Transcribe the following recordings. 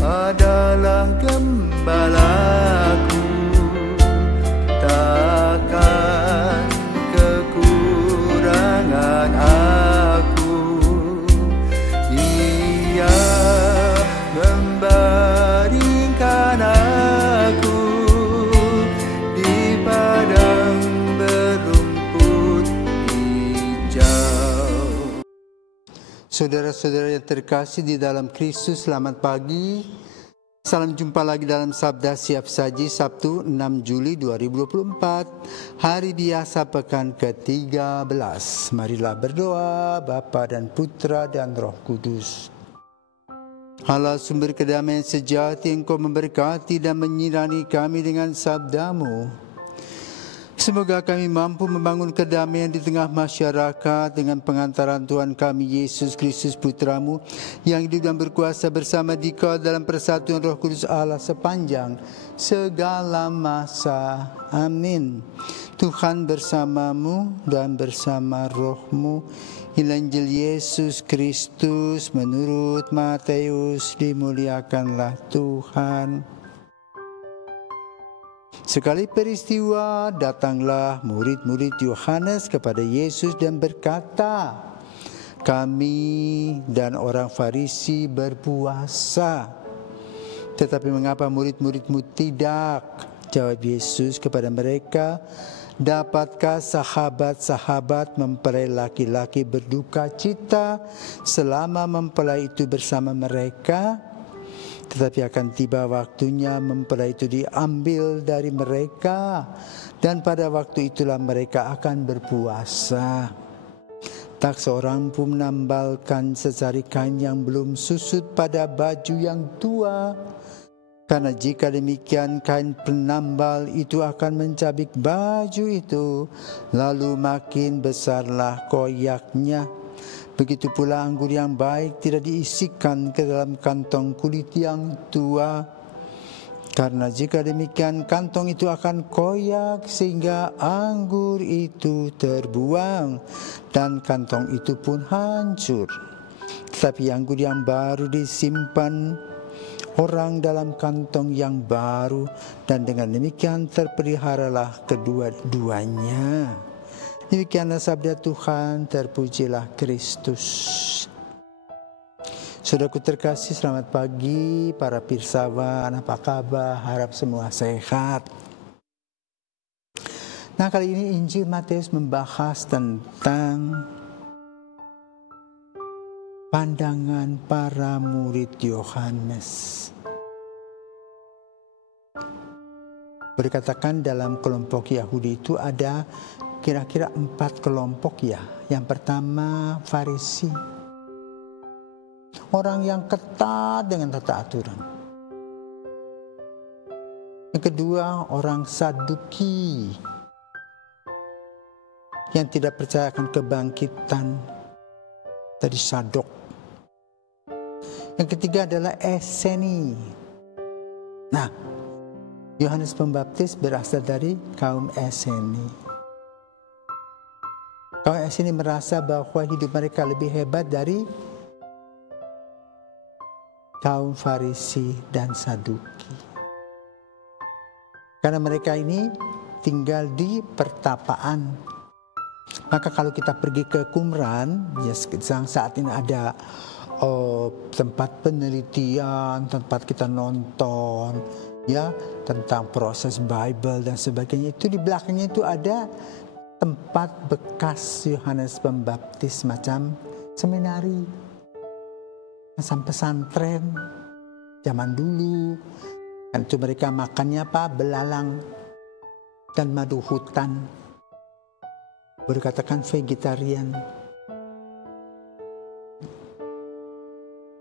adalah gembalaku, takkan kekurangan aku. Ia membaringkan aku di padang berumput hijau. Saudara-saudara yang terkasih di dalam Kristus, selamat pagi. Salam jumpa lagi dalam Sabda Siap Saji Sabtu 6 Juli 2024, hari biasa pekan ke-13. Marilah berdoa, Bapa dan Putra dan Roh Kudus. Allah sumber kedamaian sejati, Engkau memberkati dan menyinari kami dengan sabda-Mu. Semoga kami mampu membangun kedamaian di tengah masyarakat dengan pengantaran Tuhan kami Yesus Kristus Putra-Mu yang hidup dan berkuasa bersama Dikau dalam persatuan Roh Kudus Allah sepanjang segala masa. Amin. Tuhan bersamamu dan bersama rohmu. Injil Yesus Kristus menurut Matius, dimuliakanlah Tuhan. Sekali peristiwa, datanglah murid-murid Yohanes kepada Yesus dan berkata, "Kami dan orang Farisi berpuasa, tetapi mengapa murid-murid-mu tidak?" Jawab Yesus kepada mereka, "Dapatkah sahabat-sahabat mempelai laki-laki berduka cita selama mempelai itu bersama mereka? Tetapi akan tiba waktunya mempelai itu diambil dari mereka, dan pada waktu itulah mereka akan berpuasa. Tak seorang pun menambalkan secari kain yang belum susut pada baju yang tua, karena jika demikian kain penambal itu akan mencabik baju itu, lalu makin besarlah koyaknya. Begitu pula anggur yang baik tidak diisikan ke dalam kantong kulit yang tua, karena jika demikian kantong itu akan koyak sehingga anggur itu terbuang dan kantong itu pun hancur. Tetapi anggur yang baru disimpan orang dalam kantong yang baru, dan dengan demikian terpeliharalah kedua-duanya." Demikianlah sabda Tuhan, terpujilah Kristus. Saudaraku terkasih, selamat pagi para pirsawan, apa kabar? Harap semua sehat. Nah, kali ini Injil Matius membahas tentang pandangan para murid Yohanes. Berkatakan dalam kelompok Yahudi itu ada kira-kira 4 kelompok ya. Yang pertama Farisi, orang yang ketat dengan tata aturan. Yang kedua orang Saduki, yang tidak percaya akan kebangkitan dari Sadok. Yang ketiga adalah Eseni. Nah, Yohanes Pembaptis berasal dari kaum Eseni. Kaum Eseni merasa bahwa hidup mereka lebih hebat dari kaum Farisi dan Saduki. Karena mereka ini tinggal di pertapaan. Maka kalau kita pergi ke Qumran, ya saat ini ada tempat penelitian, tempat kita nonton, ya tentang proses Bible dan sebagainya. Itu di belakangnya itu ada tempat bekas Yohanes Pembaptis, macam seminari, macam pesantren zaman dulu. Dan itu mereka makannya apa? Belalang dan madu hutan. Berkatakan vegetarian.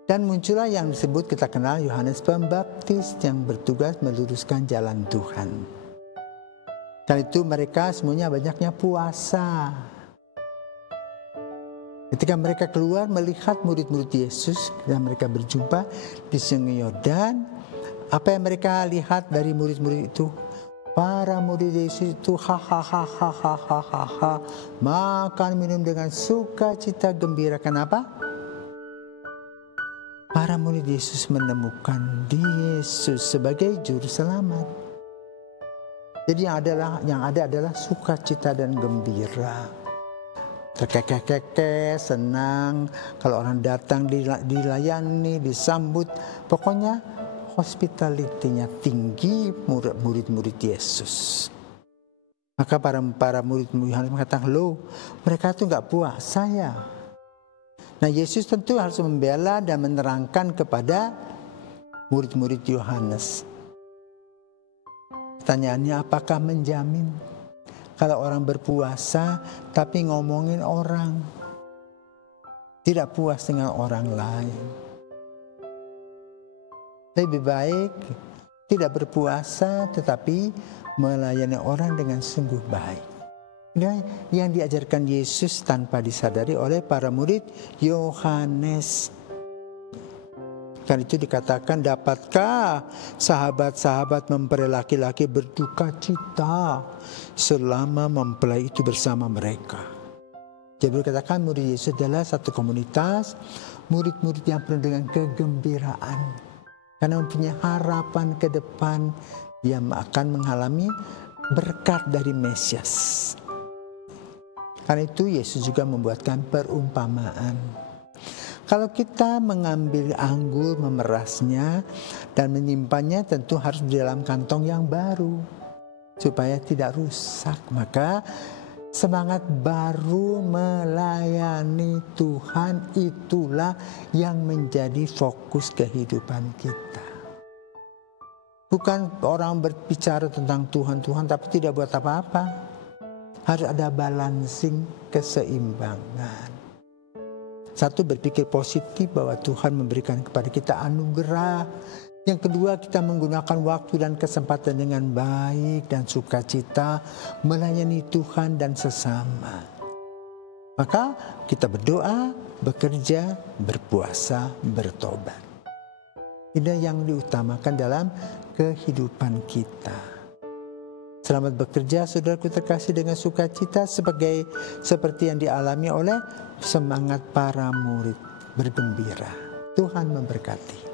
Dan muncullah yang disebut kita kenal Yohanes Pembaptis yang bertugas meluruskan jalan Tuhan. Dan itu mereka semuanya banyaknya puasa. Ketika mereka keluar melihat murid-murid Yesus dan mereka berjumpa di Sungai Yordan, apa yang mereka lihat dari murid-murid itu? Para murid Yesus itu makan minum dengan sukacita gembira. Kenapa? para murid Yesus menemukan Yesus sebagai juru selamat. Jadi yang ada adalah sukacita dan gembira. Terkekeh-kekeh, senang kalau orang datang dilayani, disambut. Pokoknya hospitality-nya tinggi murid-murid Yesus. Maka para murid-murid Yohanes mengatakan, loh, mereka itu nggak puasa ya. Nah, Yesus tentu harus membela dan menerangkan kepada murid-murid Yohanes. Pertanyaannya, apakah menjamin kalau orang berpuasa tapi ngomongin orang, tidak puas dengan orang lain? Lebih baik tidak berpuasa tetapi melayani orang dengan sungguh baik. Ini yang diajarkan Yesus tanpa disadari oleh para murid Yohanes. Karena itu dikatakan, dapatkah sahabat-sahabat mempelai laki-laki berduka cita selama mempelai itu bersama mereka? Jadi dikatakan murid Yesus adalah satu komunitas, murid-murid yang penuh dengan kegembiraan. Karena mempunyai harapan ke depan yang akan mengalami berkat dari Mesias. Karena itu Yesus juga membuatkan perumpamaan. Kalau kita mengambil anggur, memerasnya, dan menyimpannya tentu harus di dalam kantong yang baru. Supaya tidak rusak. Maka semangat baru melayani Tuhan itulah yang menjadi fokus kehidupan kita. Bukan orang berbicara tentang Tuhan, tapi tidak buat apa-apa. Harus ada balancing, keseimbangan. Satu, berpikir positif bahwa Tuhan memberikan kepada kita anugerah. Yang kedua, kita menggunakan waktu dan kesempatan dengan baik dan sukacita melayani Tuhan dan sesama. Maka kita berdoa, bekerja, berpuasa, bertobat. Ini yang diutamakan dalam kehidupan kita. Selamat bekerja, saudaraku terkasih, dengan sukacita seperti yang dialami oleh semangat para murid bergembira. Tuhan memberkati.